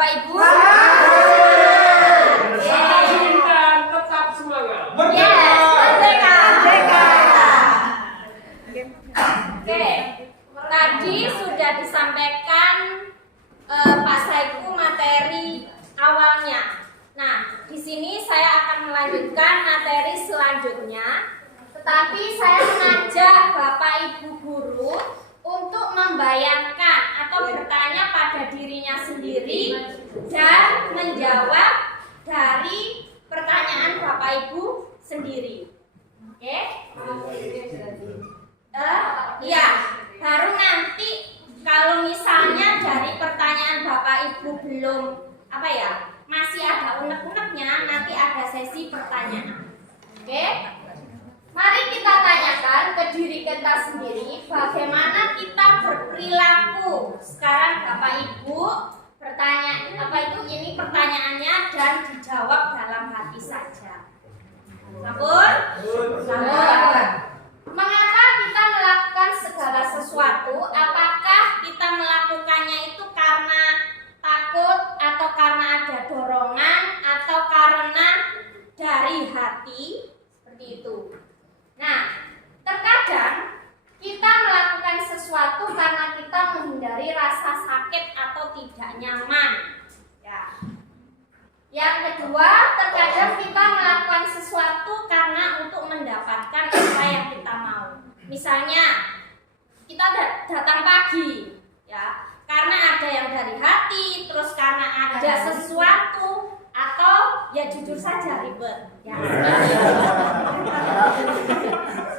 Bapak Ibu? Inginkan tetap semangat. Yes, merdeka. Oke, tadi sudah disampaikan Pak Saiku materi awalnya. Nah, di sini saya akan melanjutkan materi selanjutnya. Tetapi saya mengajak Bapak Ibu guru untuk membayangkan atau bertanya pada dirinya sendiri dan menjawab dari pertanyaan Bapak Ibu sendiri. Oke? Ya, baru nanti kalau misalnya dari pertanyaan Bapak Ibu belum masih ada unek-uneknya, nanti ada sesi pertanyaan. Oke? Mari kita tanyakan ke diri kita sendiri bagaimana kita berperilaku. Sekarang Bapak Ibu bertanya ini pertanyaannya dan dijawab dalam hati saja. Sabun? Mengapa kita melakukan segala sesuatu? Apakah kita melakukannya itu karena takut atau karena ada dorongan atau karena dari hati? Seperti itu. Nah, terkadang kita melakukan sesuatu karena kita menghindari rasa sakit atau tidak nyaman. Ya. Yang kedua, terkadang kita melakukan sesuatu karena untuk mendapatkan apa yang kita mau. Misalnya, kita datang pagi, ya, karena ada yang dari hati, terus karena ada sesuatu, atau ya jujur saja ribet. Ya.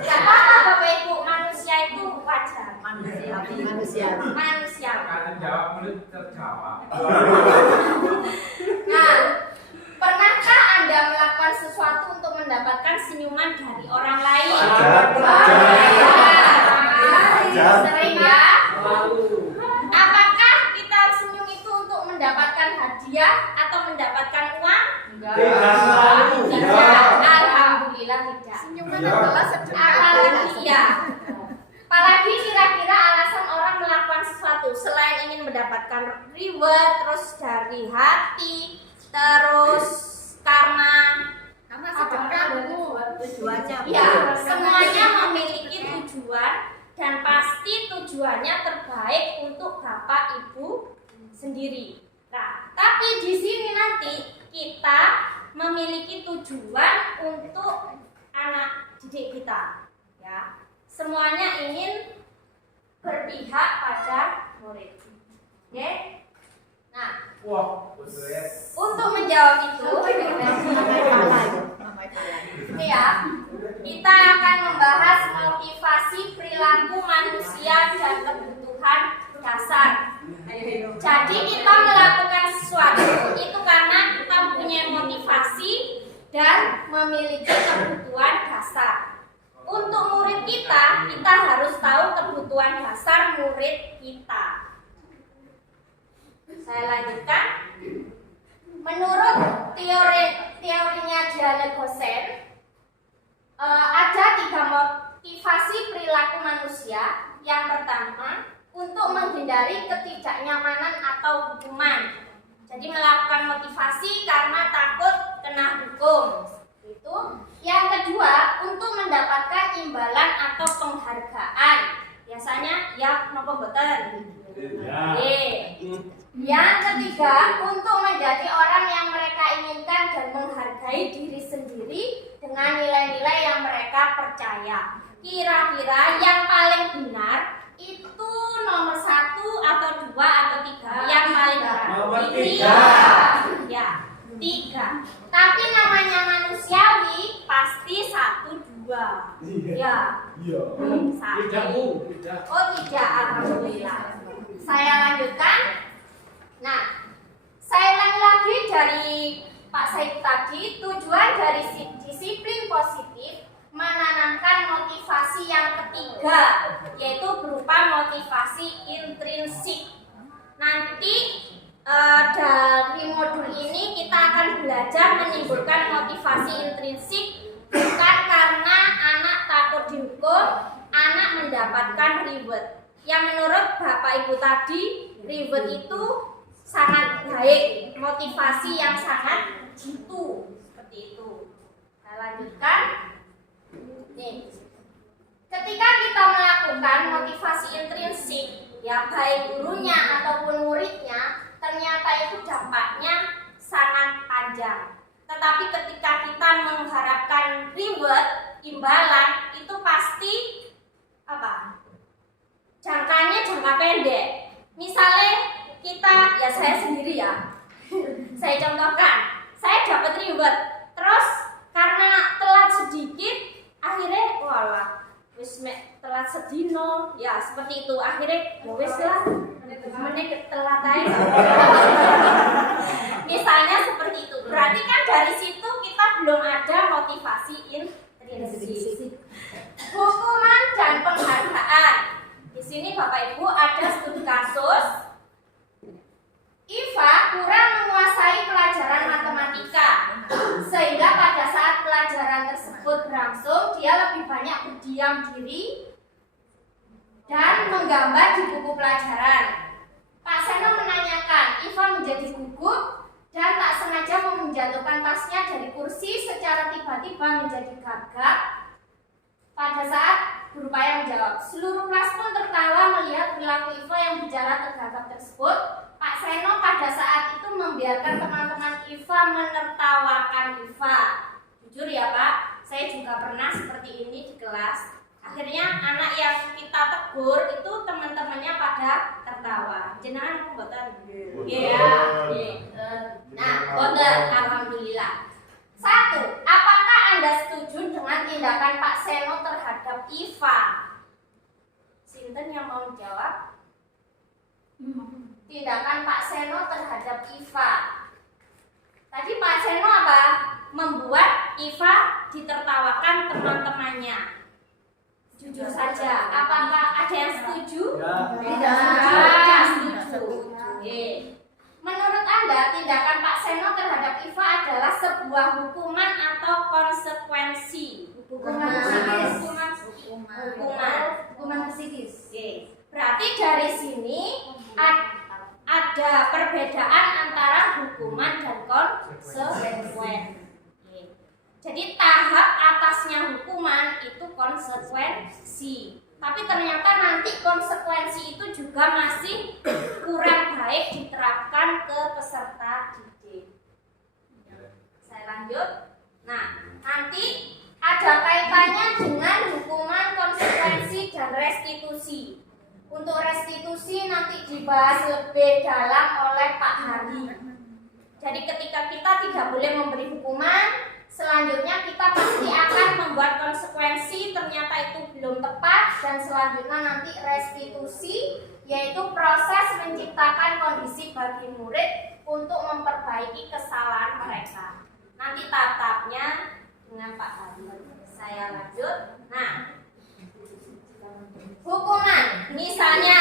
Gak apa-apa Bapak Ibu, manusia itu wajar. Manusia. Karena jawab mulut terjawab. Nah, pernahkah Anda melakukan sesuatu untuk mendapatkan senyuman dari orang lain? Sering ya? Apakah kita senyum itu untuk mendapatkan hadiah atau mendapatkan uang? Tidak selalu. Tidak. Alhamdulillah tidak. Senyuman adalah Apalagi ya. Apalagi kira-kira alasan orang melakukan sesuatu selain ingin mendapatkan reward, terus dari hati, terus karena sedekah tujuannya. ya, semuanya memiliki tujuan dan pasti tujuannya terbaik untuk Bapak Ibu sendiri. Nah, tapi di sini nanti kita memiliki tujuan untuk anak didik kita, ya. Semuanya ingin berpihak pada murid. Oke? Nah, untuk menjawab itu, ya, kita akan membahas motivasi perilaku manusia dan kebutuhan dasar. Jadi kita melakukan sesuatu itu karena kita punya motivasi dan memiliki kebutuhan dasar. Untuk murid kita harus tahu kebutuhan dasar murid kita. Saya lanjutkan. Menurut teorinya Diane Gosen, ada 3 motivasi perilaku manusia. Yang pertama, untuk menghindari ketidaknyamanan atau hukuman. Jadi melakukan motivasi karena takut kena hukum. Itu. Yang kedua, untuk mendapatkan imbalan atau penghargaan. Biasanya ya nopo boten. Yang ketiga, untuk menjadi orang yang mereka inginkan dan menghargai diri sendiri dengan nilai-nilai yang mereka percaya. Kira-kira yang paling benar itu nomor 1 atau 2 atau 3? Yang paling benar Nomor 3. Ya, 3. Tapi namanya manusiawi pasti 1, 2. Ya. Tidak, Bu. Tidak. Oh tidak, alhamdulillah. Saya lanjutkan. Nah, saya ulangi lagi dari Pak Said tadi. Tujuan dari disiplin positif menanamkan motivasi yang ketiga, yaitu berupa motivasi intrinsik. Nanti dari modul ini kita akan belajar menimbulkan motivasi intrinsik bukan karena anak takut dihukum, anak mendapatkan reward. Yang menurut Bapak Ibu tadi, reward itu sangat baik, motivasi yang sangat jitu, seperti itu. Saya lanjutkan. Nih, ketika kita melakukan motivasi intrinsik, ya baik gurunya ataupun muridnya, ternyata itu dampaknya sangat panjang. Tetapi ketika kita mengharapkan reward, imbalan, itu pasti apa? Jangkanya jangka pendek. Misalnya kita, ya saya sendiri ya, saya contohkan, saya dapat reward, terus karena telat sedikit, akhirnya walah, wis telat sedino, ya seperti itu, akhirnya ya wis lah, menit telat aja. Misalnya seperti itu, berarti kan dari situ kita belum ada motivasi intrinsik. Hukuman dan penghargaan. Di sini Bapak Ibu ada studi kasus. Iva kurang menguasai pelajaran matematika, sehingga pada saat pelajaran tersebut berlangsung, dia lebih banyak berdiam diri dan menggambar di buku pelajaran. Pak Seno menanyakan, Iva menjadi gugup dan tak sengaja menjatuhkan tasnya dari kursi secara tiba-tiba menjadi gagap. Pada saat berupaya menjawab, seluruh kelas pun tertawa melihat perilaku Iva yang berjalan tergagap tersebut. Pak Seno pada saat itu membiarkan teman-teman Iva menertawakan Iva. Jujur ya Pak, saya juga pernah seperti ini di kelas. Akhirnya anak yang kita tegur itu teman-temannya pada tertawa. Jenengan aku boten? Iya. Nah, boten, alhamdulillah. 1. Apakah Anda setuju dengan tindakan Pak Seno terhadap Iva? Sinten yang mau jawab? Tindakan Pak Seno terhadap Iva. Tadi Pak Seno apa? Membuat Iva ditertawakan teman-temannya. Jujur saja, apakah ada yang setuju? Tidak setuju. Menurut Anda, tindakan Pak Seno terhadap Iva adalah sebuah hukuman atau konsekuensi? Hukuman psikis. Berarti dari sini ada perbedaan antara hukuman dan konsekuensi. Jadi tahap atasnya hukuman itu konsekuensi. Tapi ternyata nanti konsekuensi itu juga masih kurang baik diterapkan ke peserta didik. Saya lanjut. Nah, nanti ada kaitannya dengan hukuman, konsekuensi, dan restitusi. Untuk restitusi nanti dibahas lebih dalam oleh Pak Hari. Jadi ketika kita tidak boleh memberi hukuman, selanjutnya kita pasti akan membuat konsekuensi, ternyata itu belum tepat, dan selanjutnya nanti restitusi, yaitu proses menciptakan kondisi bagi murid untuk memperbaiki kesalahan mereka. Nanti tahap-tahapnya dengan Pak Hari. Saya lanjut. Nah, hukuman, misalnya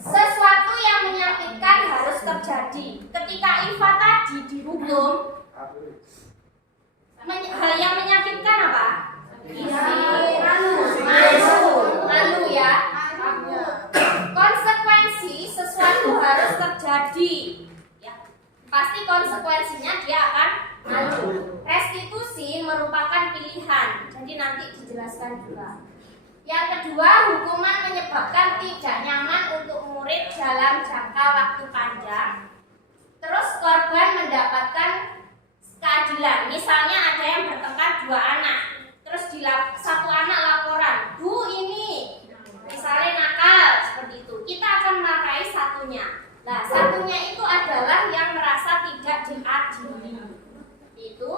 sesuatu yang menyakitkan harus terjadi. Ketika Iva tadi dihukum, hal yang menyakitkan apa? Malu ya. Konsekuensi sesuatu harus terjadi. Ya, pasti konsekuensinya dia akan malu. Restitusi merupakan pilihan. Jadi nanti dijelaskan juga. Yang kedua, hukuman menyebabkan tidak nyaman untuk murid dalam jangka waktu panjang. Terus korban mendapatkan keadilan. Misalnya ada yang bertengkar 2 anak, terus satu anak laporan, Bu ini misalnya nakal seperti itu. Kita akan merakai satunya. Nah, satunya itu adalah yang merasa tidak diadili. Itu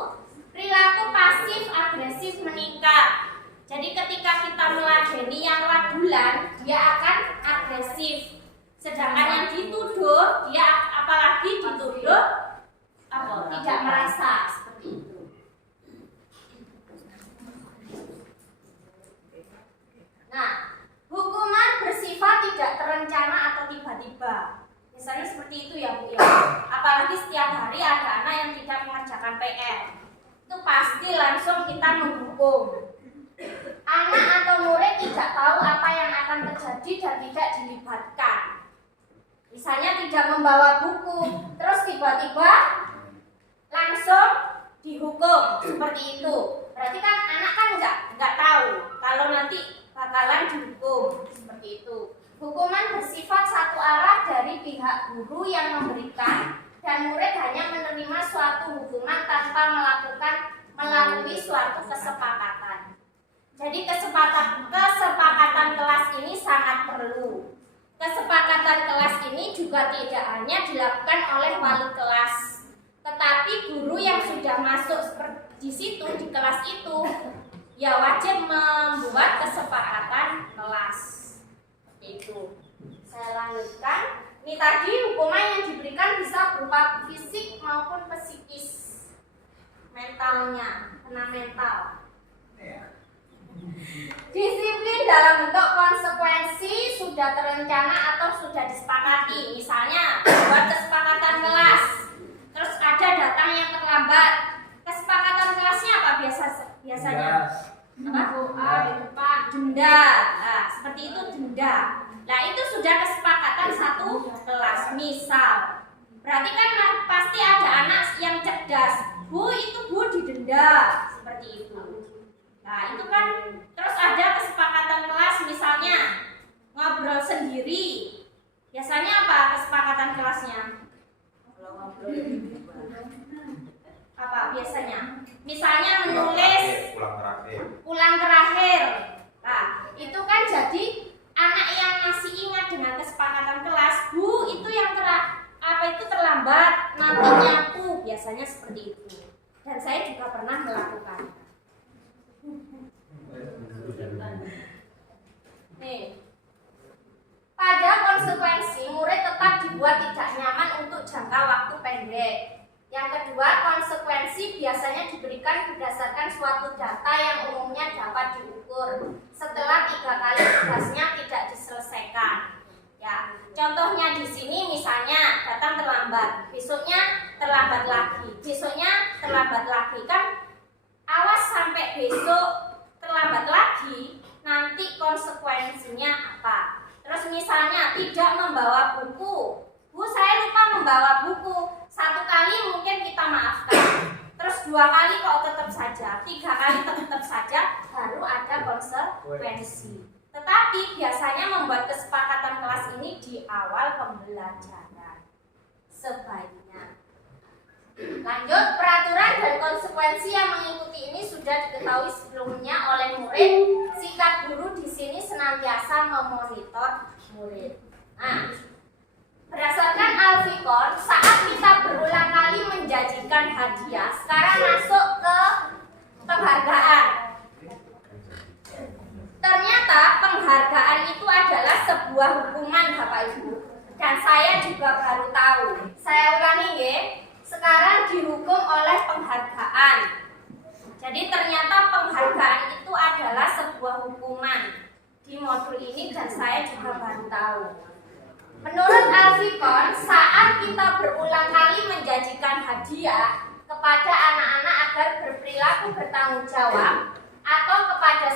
perilaku pasif agresif meningkat. Jadi ketika kita meladeni yang ladulan, dia akan agresif. Sedangkan yang dituduh, dia apalagi dituduh tidak merasa seperti itu. Nah, hukuman bersifat tidak terencana atau tiba-tiba. Misalnya seperti itu ya Bu ya. Apalagi setiap hari ada anak yang tidak mengerjakan PR. Itu pasti langsung kita menghukum. Anak atau murid tidak tahu apa yang akan terjadi dan tidak dilibatkan. Misalnya tidak membawa buku, terus tiba-tiba langsung dihukum seperti itu. Berarti kan anak kan nggak tahu kalau nanti bakalan dihukum seperti itu. Hukuman bersifat satu arah dari pihak guru yang memberikan dan murid hanya menerima suatu hukuman tanpa melalui suatu kesepakatan. Jadi kesepakatan kelas ini sangat perlu. Kesepakatan kelas ini juga tidak hanya dilakukan oleh wali kelas, tetapi guru yang sudah masuk di situ di kelas itu ya wajib membuat kesepakatan kelas. Seperti itu. Saya lanjutkan. Ini tadi hukuman yang diberikan bisa berupa fisik maupun psikis, mentalnya, kena mental. Disiplin dalam bentuk konsekuensi sudah terencana atau sudah disepakati. Misalnya buat kesepakatan kelas, terus ada datang yang terlambat. Kesepakatan kelasnya apa biasanya? Apa? Denda. Nah, seperti itu denda. Nah, itu sudah kesepakatan satu kelas. Misal, berarti kan pasti ada anak yang cerdas. Bu, itu Bu didenda. Seperti itu. Nah, itu kan terus ada kesepakatan kelas, misalnya ngobrol sendiri. Biasanya apa kesepakatan kelasnya? Apa biasanya? Misalnya menulis ulang terakhir. Nah, itu kan jadi anak yang masih ingat dengan kesepakatan kelas, Bu, itu yang terlambat, nanti nyapu. Biasanya seperti itu. Dan saya juga pernah melakukan. Nih, pada konsekuensi murid tetap dibuat tidak nyaman untuk jangka waktu pendek. Yang kedua, konsekuensi biasanya diberikan berdasarkan suatu data yang umumnya dapat diukur setelah 3 kali tugasnya tidak diselesaikan. Ya, contohnya di sini misalnya datang terlambat, besoknya terlambat lagi, besoknya terlambat lagi, kan awas sampai besok terlambat lagi, nanti konsekuensinya apa? Terus misalnya tidak membawa buku, Bu, saya lupa membawa buku. 1 kali mungkin kita maafkan, terus 2 kali kok tetap saja, 3 kali tetap saja, baru ada konsekuensi. Tetapi biasanya membuat kesepakatan kelas ini di awal pembelajaran sebaiknya. Lanjut, peraturan dan konsekuensi yang mengikuti ini sudah diketahui sebelumnya oleh murid. Sikap guru di sini senantiasa memonitor murid. Nah, berdasarkan Alfikon, saat kita berulang kali menjanjikan hadiah, sekarang masuk ke penghargaan. Ternyata penghargaan itu adalah sebuah hukuman, Bapak Ibu. Dan saya juga baru tahu. Saya ulangi ya. Sekarang dihukum oleh penghargaan. Jadi ternyata penghargaan itu adalah sebuah hukuman di modul ini dan saya juga baru tahu. Menurut Alfikon, saat kita berulang kali menjanjikan hadiah kepada anak-anak agar berperilaku bertanggung jawab atau kepada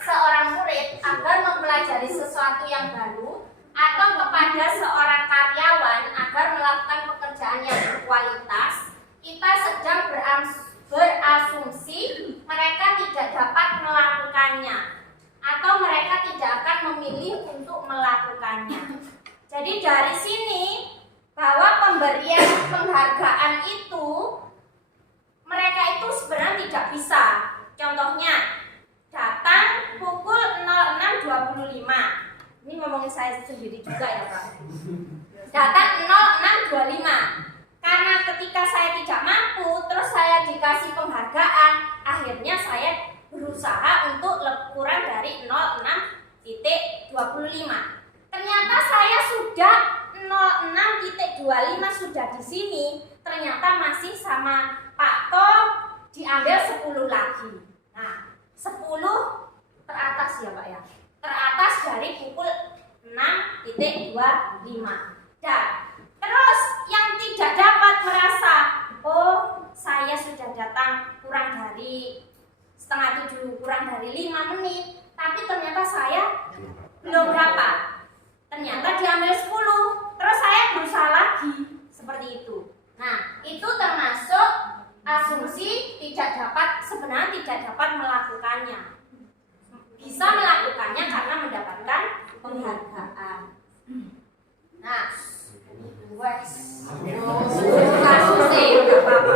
seorang murid agar mempelajari sesuatu yang baru atau kepada seorang karyawan agar melakukan pekerjaan yang berkualitas, kita sedang berasumsi mereka tidak dapat melakukannya atau mereka tidak akan memilih untuk melakukannya. Jadi dari sini bahwa pemberian penghargaan itu mereka itu sebenarnya tidak bisa. Contohnya datang pukul 06.25. Ini ngomongin saya sendiri juga ya Pak. Datang 06.25. Karena ketika saya tidak mampu, terus saya dikasih penghargaan, akhirnya saya berusaha untuk kurang dari 06.25. Ternyata saya sudah 06.25 sudah di sini, ternyata masih sama Pak To diambil 10 lagi. Nah, 10 teratas ya Pak ya. Teratas dari pukul 6.25. Dan terus yang tidak dapat merasa, oh saya sudah datang kurang dari setengah 7, kurang dari 5 menit, tapi ternyata saya belum dapat. Ternyata diambil 10. Terus saya sebenarnya tidak dapat melakukannya. Bisa melakukannya karena mendapatkan penghargaan. Nah, wes. Kasusnya nggak apa-apa.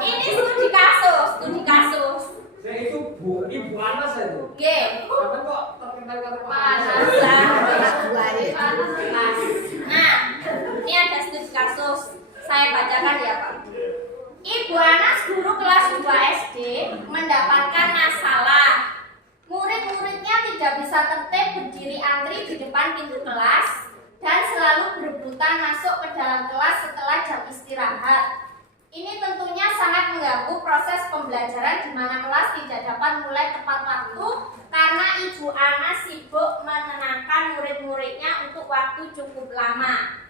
Ini studi kasus. Saya itu Ibu Anas itu. Oke. Kenapa kok terkenal kata Panas. Nah, ini ada studi kasus. Saya bacakan ya, Pak. Ibu Anas, guru kelas 2 SD, mendapatkan masalah. Murid-muridnya tidak bisa tertib berdiri antri di depan pintu kelas dan selalu berebutan masuk ke dalam kelas setelah jam istirahat. Ini tentunya sangat mengganggu proses pembelajaran di mana kelas tidak dapat mulai tepat waktu karena Ibu Anas sibuk menenangkan murid-muridnya untuk waktu cukup lama.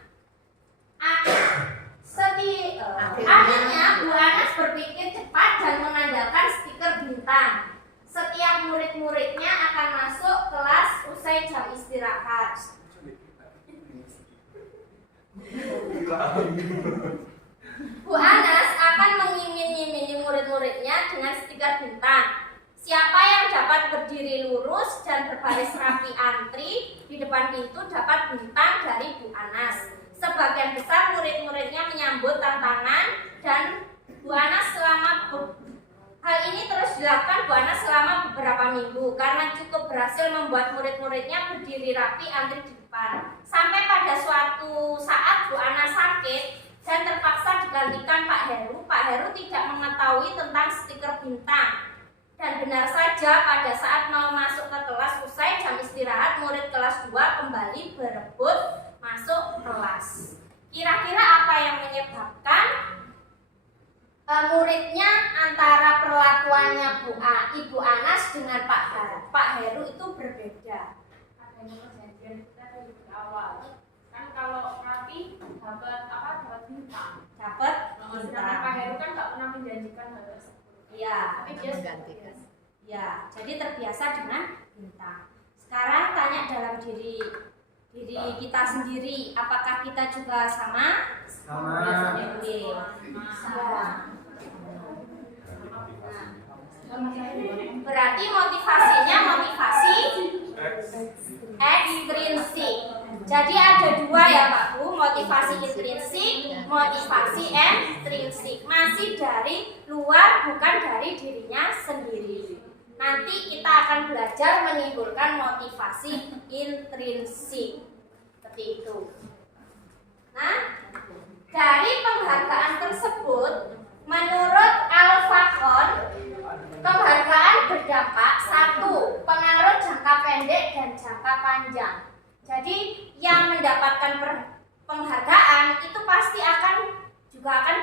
Akhirnya Bu Anas berpikir cepat dan mengandalkan stiker bintang. Setiap murid-muridnya akan masuk kelas usai jam istirahat. Bu Anas akan mengiming-imingi murid-muridnya dengan stiker bintang. Siapa yang dapat berdiri lurus dan berbaris rapi antri di depan pintu dapat bintang dari Bu Anas. Sebagian besar murid-muridnya menyambut tantangan dan Bu Anas hal ini terus dilakukan Bu Anas selama beberapa minggu karena cukup berhasil membuat murid-muridnya berdiri rapi antri di depan. Sampai pada suatu saat Bu Anas sakit dan terpaksa digantikan Pak Heru. Pak Heru tidak mengetahui tentang stiker bintang. Dan benar saja pada saat mau masuk ke kelas usai jam istirahat, murid kelas 2 kembali berebut masuk kelas. Kira-kira apa yang menyebabkan muridnya antara perlakuannya Ibu Anas dengan Pak Heru itu berbeda? Adanya perjanjian kita dari awal. Kan kalau rapi dapat bintang. Dapat Sedangkan Pak Heru kan nggak pernah menjanjikan hal tersebut. Iya, Tapi dia menggantikan. ya, jadi terbiasa dengan bintang. Sekarang tanya dalam diri kita sendiri, apakah kita juga sama? Sama. Oke. Berarti motivasinya motivasi ekstrinsik. Jadi ada dua ya Pak Bu, motivasi intrinsik, motivasi ekstrinsik. Masih dari luar, bukan dari dirinya sendiri. Nanti kita akan belajar menimbulkan motivasi intrinsik. Seperti itu. Nah, dari penghargaan tersebut, menurut Al-Faqon, penghargaan berdampak satu, pengaruh jangka pendek dan jangka panjang. Jadi yang mendapatkan penghargaan itu pasti juga akan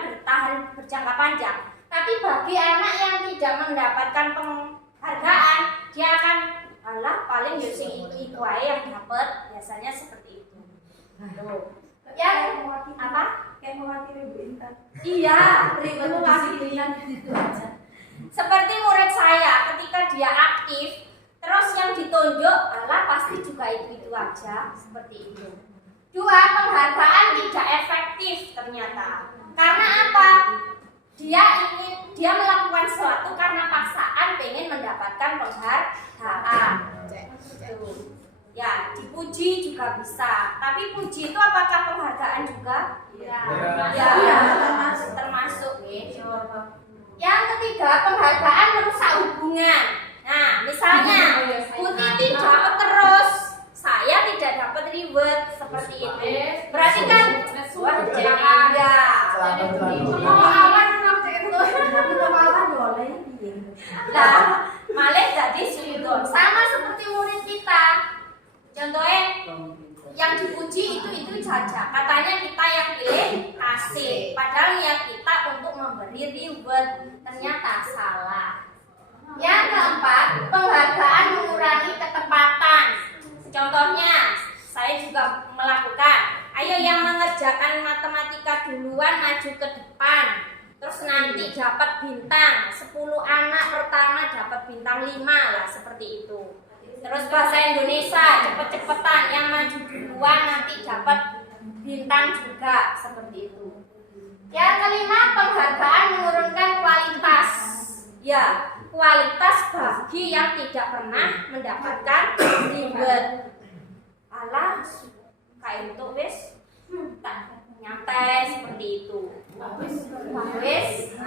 berjangka panjang. Tapi bagi anak yang tidak mendapatkan penghargaan, dia akan paling sing iku ae yang dapat, biasanya seperti itu. Yang apa? Kayak mewakili Bu Intan. Iya, mewakili gitu aja. Seperti murid saya, ketika dia aktif, terus yang ditunjuk, pasti juga itu aja, seperti itu. Dua, penghargaan tidak efektif ternyata. Karena apa? Dia melakukan sesuatu karena paksaan pengen mendapatkan penghargaan. Ya, dipuji juga bisa. Tapi puji itu apakah penghargaan juga? Ya, termasuk gitu. Yang ketiga, penghargaan merusak hubungan. Nah, misalnya Bu Titi dapat terus, saya tidak dapat reward seperti itu. Berarti kan Nah, malah jadi sudon. Sama seperti murid kita. Contohnya yang dipuji itu saja. Katanya kita yang pilih kasih, padahal niat kita untuk memberi reward, ternyata salah. Yang keempat, penghargaan mengurangi ketepatan. Contohnya, saya juga melakukan. Ayo yang mengerjakan matematika duluan maju ke depan. Terus nanti dapat bintang 10 anak pertama dapat bintang 5 lah, seperti itu. Terus bahasa Indonesia cepet-cepetan, yang maju duluan nanti dapat bintang juga, seperti itu. Yang kelima, penghargaan menurunkan kualitas. Ya, kualitas bagi yang tidak pernah mendapatkan reward. Alah, kayak itu wis tak nyantai seperti itu. Wis.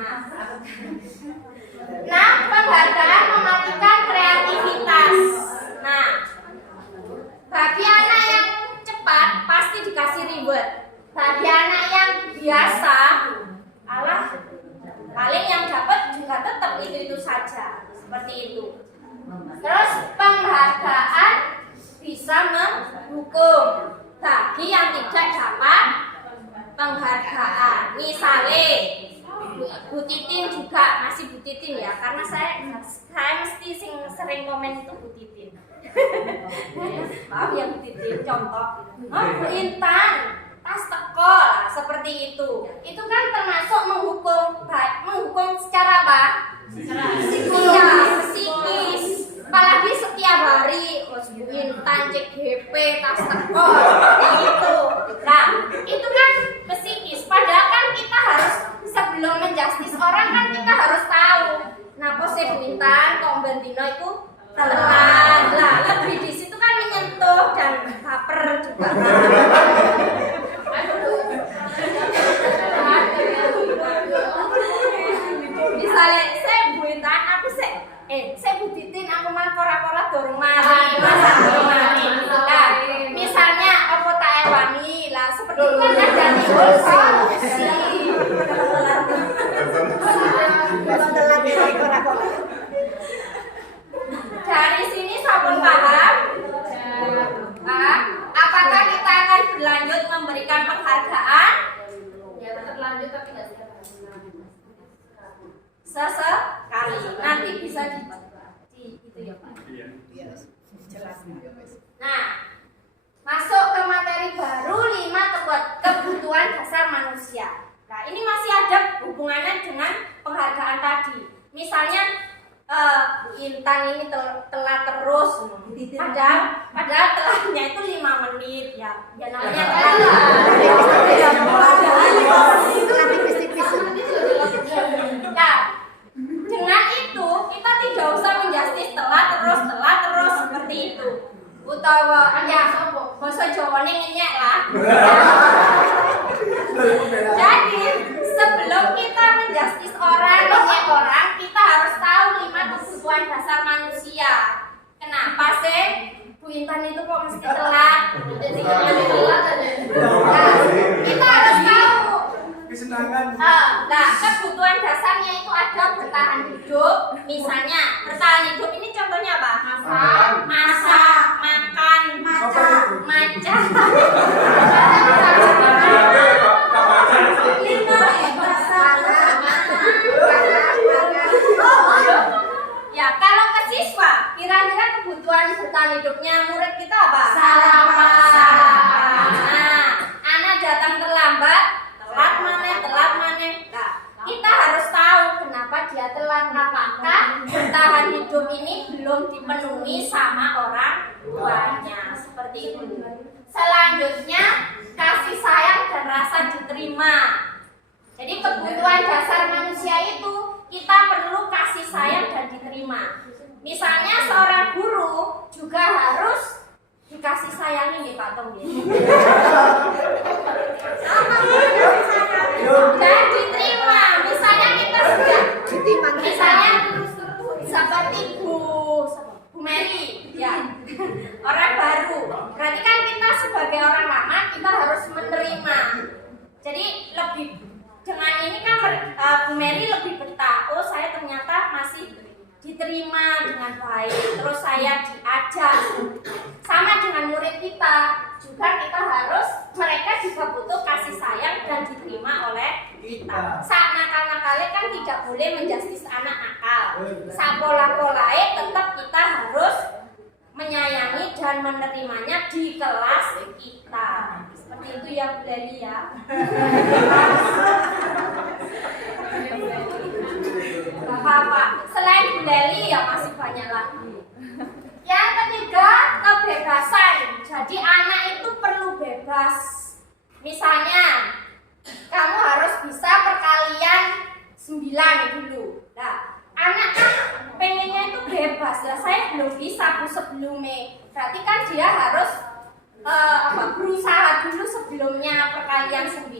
Nah, penghargaan mematikan kreativitas. Nah, bagi anak yang cepat pasti dikasih reward. Bagi anak yang biasa, alah paling yang dapat juga tetap itu saja, seperti itu. Terus penghargaan bisa menghukum bagi yang tidak dapat penghargaan. Misalnya Bu Titin juga, masih Bu Titin ya, karena saya mesti sering komen itu Bu Titin. Maaf ya Bu Titin, contoh. Bu Intan, tas teko lah, seperti itu. Itu kan termasuk menghukum secara apa? Psikis. Apalagi setiap hari, Bu Intan cek GP, tas teko, seperti itu. Nah, itu kan psikis. Padahal kan kita harus sebelum menjustis orang kan kita harus tahu. Nah, pos Bu Intan kok Bentino itu telat. Lah, lebih di situ kan menyentuh dan baper juga. Misalnya saya Bu Intan, aku saya Bu Titin, aku mah kora-kora dorong mari. Nah, misalnya apa tak ewangi lah, seperti itu kan ada dari sini sabun paham? Paham? Apakah kita akan berlanjut memberikan penghargaan? Ya, tetap lanjut tapi nggak setiap hari. Sesekali. Nanti bisa di itu ya Pak. Iya. Jelas. Nah, masuk ke materi baru 5 kebutuhan dasar manusia. Nah, ini masih ada hubungannya dengan penghargaan tadi. Misalnya Bu Intan ini telat terus. Padahal telatnya itu 5 menit ya. Ya namanya Nah, dengan itu kita tidak usah menjustis telat terus seperti itu. Utawa ya bahasa Jawane ngenyek lah. Jadi sebelum kita menjustis orang, ngenyek orang, kita harus tahu 5 kebutuhan dasar manusia. Kenapa sih Bu Intan itu kok mesti telat? Jadi kita harus tahu. Nah, kebutuhan dasarnya itu ada bertahan hidup. Misalnya bertahan hidup ini contohnya apa? Masak, makan, maca. Ya, kalau ke siswa, kira-kira kebutuhan bertahan hidupnya murid kita apa? Sarapan. Nah, anak datang terlambat, telat mana. Nah, kita harus tahu kenapa dia telat. Apakah bertahan hidup ini belum dipenuhi sama orang tuanya? Seperti itu. Selanjutnya, kasih sayang dan rasa diterima. Jadi kebutuhan dasar manusia itu kita perlu kasih sayang dan diterima. Misalnya seorang guru juga harus dikasih sayangi nih Pak Tong. Dan diterima. Misalnya kita sudah misalnya seperti Bu Mary ya, orang baru. Berarti kan kita sebagai orang lama kita harus menerima. Jadi lebih dengan ini kan Bu Mary lebih betah. Oh, saya ternyata masih diterima dengan baik. Terus saya diajak. Sama dengan murid kita, juga kita harus, mereka juga butuh kasih sayang dan diterima oleh kita. Saat nakal-nakalnya kan tidak boleh menjustis anak nakal. Saat pola-polae tetap kita harus menyayangi dan menerimanya di kelas kita. Seperti itu ya Bu Leli ya. Bapak-bapak, selain Bu Leli ya masih banyak lagi. Yang ketiga, kebebasan. Jadi anak itu perlu bebas. Misalnya, kamu harus bisa dulu. Nah, anak kan pengennya itu bebas. Lah saya belum bisa Bu sebelumnya. Berarti kan dia harus berusaha dulu sebelumnya perkalian 9.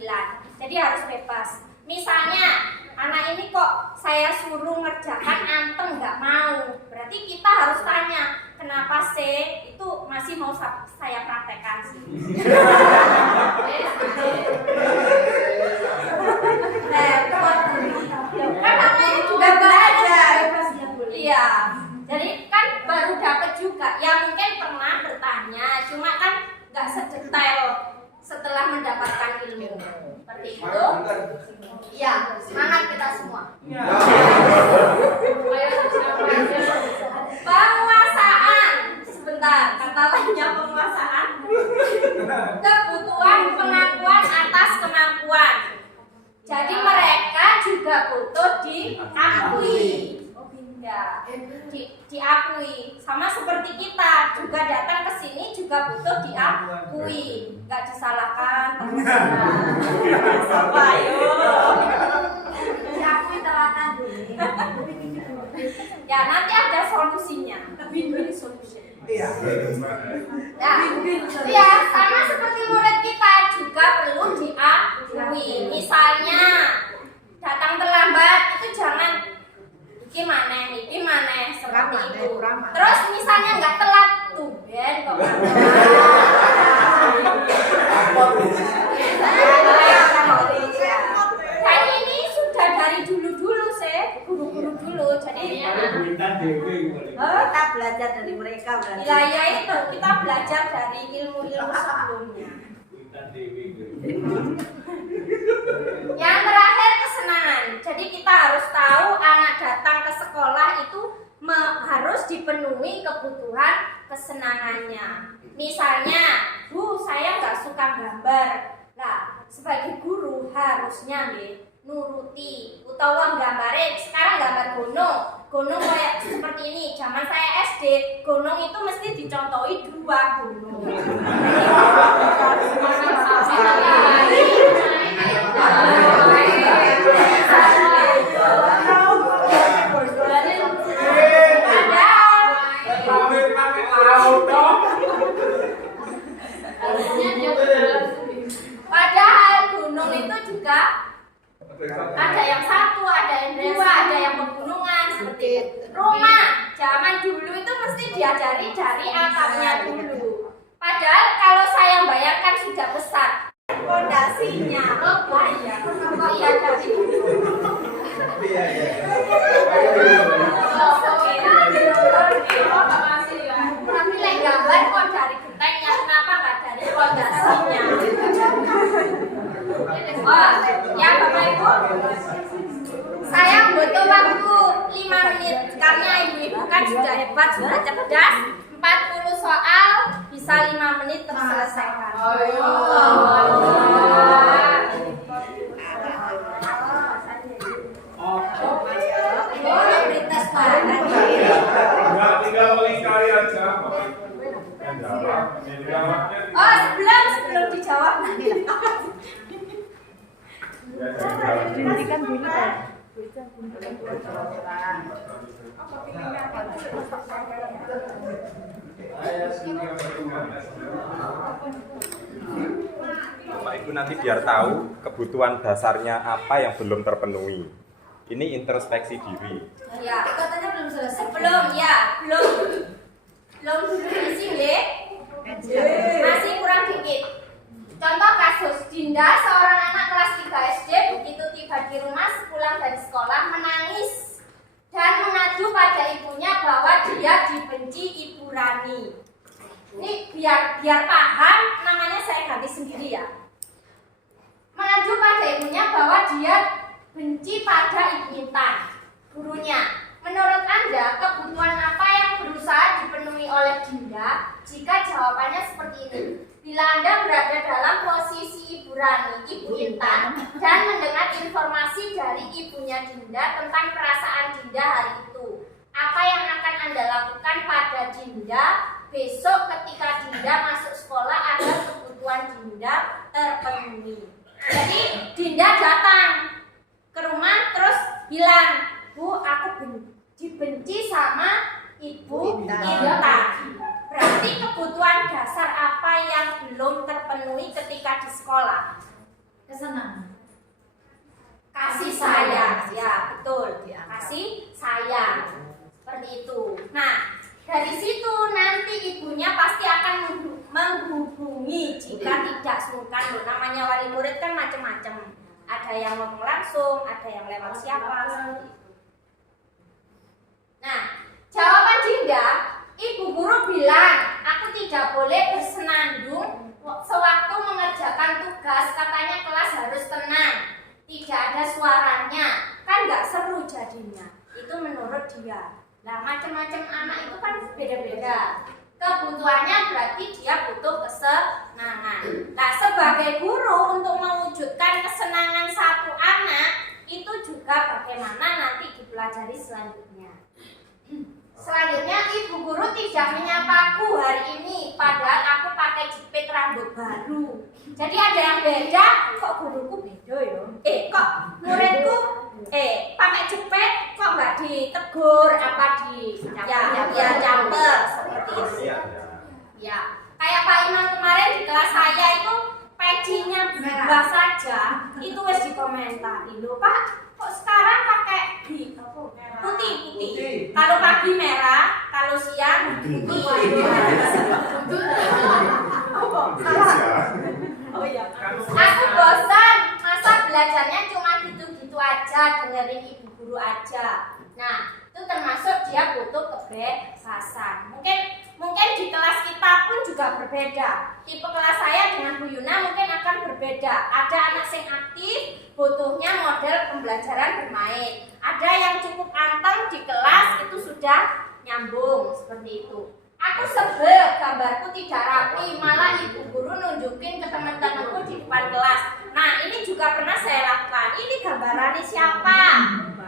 Jadi harus bebas. Misalnya anak ini kok saya suruh ngerjakan anteng nggak mau. Berarti kita harus tanya, kenapa sih itu masih mau saya praktekkan sih? Kan namanya juga belajar. Iya. Jadi kan baru dapat juga. Ya mungkin pernah bertanya, cuma kan nggak sedetail setelah mendapatkan ilmu. Seperti itu. Iya, semangat kita semua. Penguasaan. Sebentar, kata lainnya penguasaan. Kebutuhan pengakuan atas kemampuan. Jadi mereka juga butuh diakui. Ya, diakui. Sama seperti kita juga datang ke sini juga butuh diakui, nggak disalahkan. Ayo, diakui telatan. Ya nanti ada solusinya, win-win solution. Iya. Nah, ya sama seperti murid kita juga perlu diakui. Misalnya datang terlambat itu jangan gimana seperti itu. Terus misalnya nggak telat tuh, Ben kok nggak telat. Dan ini sudah dari dulu sih, guru-guru dulu. Jadi Kita belajar dari mereka berarti. ya itu kita belajar dari ilmu-ilmu sebelumnya. Yang terakhir kesenangan. Jadi kita harus tahu anak datang ke sekolah itu harus dipenuhi kebutuhan kesenangannya. Misalnya, Bu, saya nggak suka gambar. Nah, sebagai guru harusnya nuruti utawa gambarin. Sekarang gambar gunung kayak seperti ini. Zaman saya SD, gunung itu mesti dicontohi 2 gunung. Padahal gunung itu juga ada yang 1, ada yang 2, ada yang pegunungan seperti itu. Rumah zaman dulu itu mesti diajari dari atapnya dulu. Padahal kalau saya bayangkan sudah besar fondasinya, iya dari tapi lagi gambar kok dari gentengnya, kenapa nggak dari fondasinya? Oh, ya Bapak Ibu, saya butuh waktu 5 menit karena ibu-ibu kan sudah hebat, sudah cerdas. 40 soal bisa 5 menit terselesaikan. Tinggal melingkari aja. Oh, sebelum dijawab nanti. Dihentikan dulu kan. Bapak Ibu nanti biar tahu kebutuhan dasarnya apa yang belum terpenuhi. Ini introspeksi diri. Ya, katanya belum selesai. Belum dulu isi masih kurang dikit. Contoh kasus, Dinda seorang anak kelas 3 SD begitu tiba di rumah sepulang dari sekolah menangis dan mengadu pada ibunya bahwa dia dibenci Ibu Rani. Ini biar paham, namanya saya ganti sendiri ya. Mengadu pada ibunya bahwa dia benci pada Ibu Intan, gurunya. Menurut Anda, kebutuhan apa yang berusaha dipenuhi oleh Dinda jika jawabannya seperti ini? Bila Anda berada dalam posisi Ibu Rani, Ibu Intan, dan mendengar informasi dari ibunya Dinda tentang perasaan Dinda hari itu, apa yang akan Anda lakukan pada Dinda besok ketika Dinda masuk sekolah agar kebutuhan Dinda terpenuhi? Jadi Dinda datang ke rumah terus dipenuhi ketika di sekolah? Kesenangan. Kasih sayang, ya betul. Kasih sayang, seperti itu. Nah, dari situ nanti ibunya pasti akan menghubungi jika tidak sungkan. Loh, namanya wali murid kan macam-macam. Ada yang ngomong langsung, ada yang lewat siapa. Nah, jawaban Dinda, ibu guru bilang, aku tidak boleh bersenandung sewaktu mengerjakan tugas. Katanya kelas harus tenang, tidak ada suaranya, kan nggak seru jadinya. Itu menurut dia. Nah, macam-macam anak itu kan beda-beda. Kebutuhannya berarti dia butuh kesenangan. Nah, sebagai guru untuk mewujudkan kesenangan satu anak itu juga bagaimana nanti dipelajari selanjutnya. Selanjutnya, ibu guru tidak menyapaku hari ini, padahal aku pakai jepit rambut baru. Jadi ada yang beda, kok guruku beda ya? Kok muridku pakai jepit kok nggak ditegur apa ya campur seperti itu. Ya, kayak Pak Iman kemarin di kelas saya itu pecinya berubah saja, itu wes dikomentari. Loh Pak, kok sekarang pakai putih. Kalau pagi merah, kalau siang putih. Aku bosan, masa belajarnya cuma gitu-gitu aja, dengerin ibu guru aja. Nah, itu termasuk dia butuh kebebasan. Mungkin di kelas kita pun juga berbeda. Tipe kelas saya dengan Bu Yuna mungkin akan berbeda. Ada anak yang aktif, butuhnya model pembelajaran bermain. Ada yang cukup anteng di kelas, itu sudah nyambung seperti itu. Aku sebel gambarku tidak rapi, malah ibu guru nunjukin ke teman-temanku di depan kelas. Nah, ini juga pernah saya lakukan. Ini gambarannya siapa?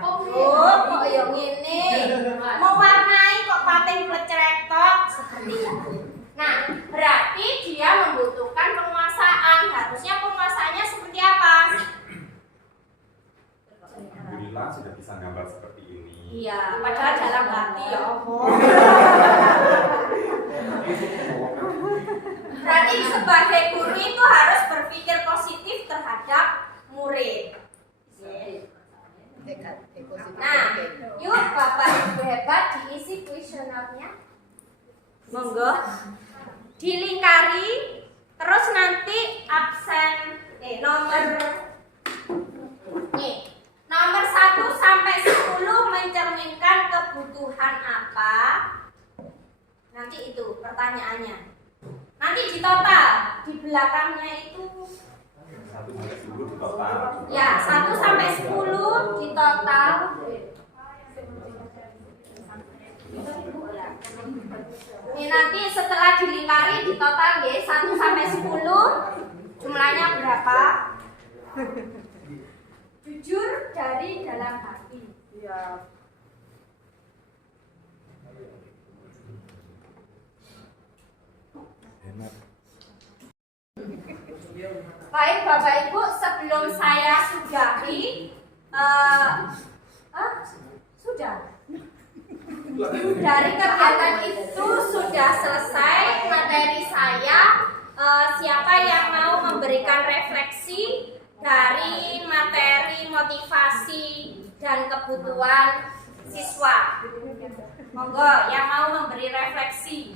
Kok yang ini? Mau warnai kok pating plecretok seperti itu. Nah, berarti dia membutuhkan penguasaan. Harusnya penguasaannya seperti apa? Alhamdulillah sudah bisa gambar seperti ini. Iya, padahal dalam hati ya Allah. Berarti sebagai guru itu harus berpikir positif terhadap murid. Nah, yuk Bapak Ibu hebat diisi kuesionernya. Monggo. Dilingkari, terus nanti absen nomor 1 sampai 10 mencerminkan kebutuhan apa? Nanti itu pertanyaannya. Nanti di total di belakangnya itu 1 sampai 10 di total. ya 1 sampai 10 di total. Ini nanti setelah dilingkari di total ya 1 sampai 10 jumlahnya berapa? Jujur dari dalam hati. Iya. Baik Bapak Ibu, sebelum saya sudahi sudah dari kegiatan itu sudah selesai materi saya. Siapa yang mau memberikan refleksi dari materi motivasi dan kebutuhan siswa? Monggo yang mau memberi refleksi.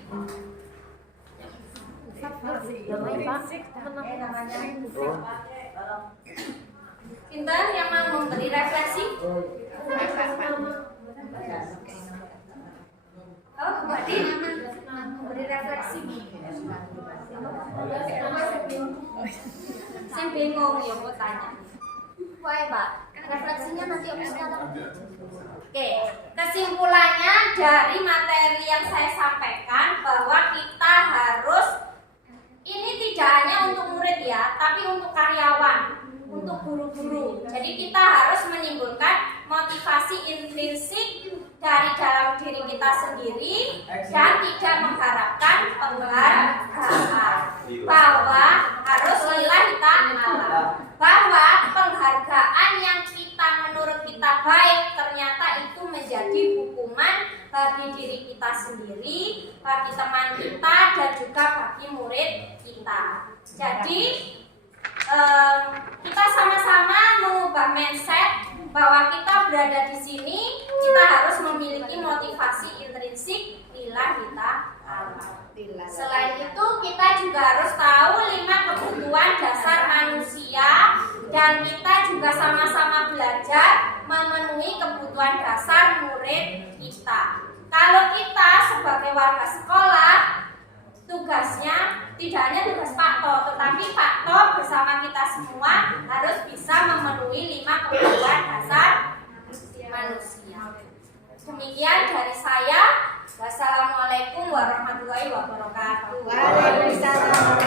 Pintar yang mau memberi refleksi? Oh, Mbak Din memberi refleksi. Saya bingung ya mau tanya. Wah, Pak, refleksinya nanti apa sekarang? Oke, kesimpulannya dari materi yang saya sampaikan bahwa kita harus, ini tidak hanya untuk murid ya, tapi untuk karyawan, untuk guru-guru. Jadi kita harus menimbulkan motivasi intrinsik dari dalam diri kita sendiri dan tidak mengharapkan penghargaan. Bahwa harus lillahi ta'ala, bahwa penghargaan yang kita menurut kita baik ternyata itu menjadi hukuman bagi diri kita sendiri, bagi teman kita dan juga bagi murid kita. Jadi kita sama-sama mengubah mindset bahwa kita berada di sini, kita harus memiliki motivasi intrinsik lillahi ta'ala. Selain itu kita juga harus tahu 5 kebutuhan dasar manusia dan kita juga sama-sama belajar memenuhi kebutuhan dasar murid kita. Kalau kita sebagai warga sekolah, tugasnya tidak hanya tugas Pak To, tetapi Pak To bersama kita semua harus bisa memenuhi 5 kebutuhan dasar manusia. Demikian dari saya. Wassalamualaikum warahmatullahi wabarakatuh. Waalaikumsalam.